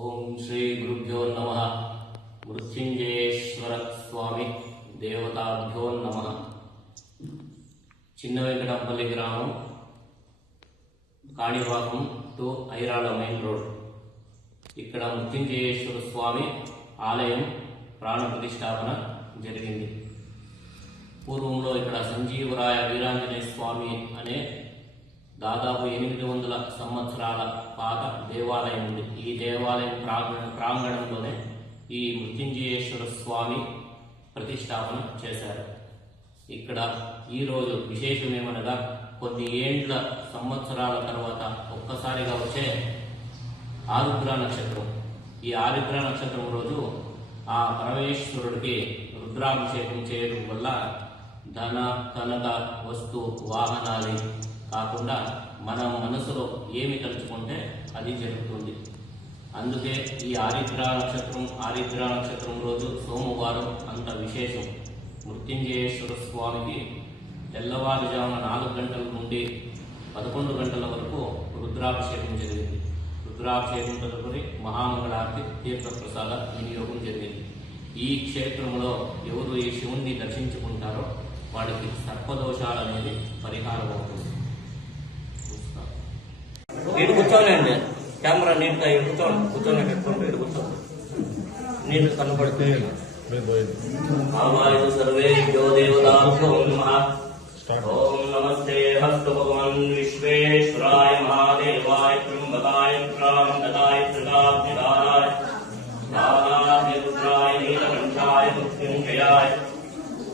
ఓం శ్రీ గురుభ్యో నమః. మృత్యుంజయేశ్వర స్వామి దేవతాభ్యో నమః. చిన్న వెంకటంపల్లి గ్రామం, Kanipakam to Irala main road. ఇక్కడ మృత్యుంజయేశ్వర స్వామి ఆలయం ప్రాణ ప్రతిష్టాపన జరిగింది. పూర్వంలో ఇక్కడ సంజీవరాయ వీరాంజనేయ స్వామి అనే దాదాపు 800 సంవత్సరాల పాత దేవాలయం ఉంది. ఈ దేవాలయం ప్రాంగణంలోనే ఈ మృత్యుంజయేశ్వర స్వామి ప్రతిష్టాపన చేశారు. ఇక్కడ ఈరోజు విశేషమేమనగా కొన్ని ఏండ్ల సంవత్సరాల తర్వాత ఒక్కసారిగా వచ్చే ఆరుద్ర నక్షత్రం. ఈ ఆరుద్ర నక్షత్రం రోజు ఆ పరమేశ్వరుడికి రుద్రాభిషేకం చేయడం వల్ల ధన కనక వస్తు వాహనాలు కాకుండా మన మనసులో ఏమి తలుచుకుంటే అది జరుగుతుంది. అందుకే ఈ ఆరుద్ర నక్షత్రం రోజు సోమవారం అంత విశేషం. మృత్యుంజయేశ్వర స్వామికి తెల్లవారుజామున 4 గంటల నుండి 11 గంటల వరకు రుద్రాభిషేకం జరిగింది. రుద్రాభిషేకం తదుపరి మహామంగళారతి తీర్థప్రసాద వినియోగం జరిగింది. ఈ క్షేత్రంలో ఎవరు ఈ శివుణ్ణి దర్శించుకుంటారో వాడికి సర్పదోషాలు అనేది పరిహారం అవుతుంది. ఇటు కూర్చోనండి, కెమెరా నీట్గా కూర్చొని పెట్టుకుంటూ ఇటు కూర్చోండి, నీట్ కనపడితే సర్వేభ్యో దేవతాభ్యో నమః. ఓం నమస్తే హస్తు భగవన్ విశ్వేశ్వరాయ మహాదేవాయ త్ర్యంబకాయ త్రాంబకాయ త్రికాగ్నిదానాయ రుద్రాయ నీలకంఠాయ మృత్యుంజయాయ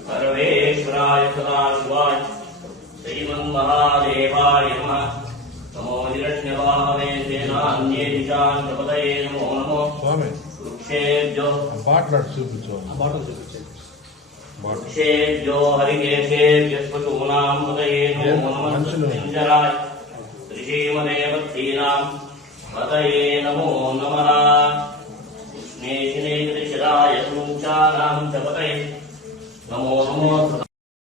సర్వేశ్వరాయ సదాశివాయ శ్రీమన్మహాదేవాయ నమః. నమో హిరణ్యవాహవే సేనాన్యే దిశాంతపదయే నమో నమో. వృక్షేభ్యో వృక్షేభ్యో హరికేశేభ్యః పశూనాం పదయే నమో నమః. మృత్యుంజయాయ శ్రీమదేవతీనాం పదయే నమో నమః. కృష్ణేశినేశిరాయ సూచానాం చ పదయే నమో నమో.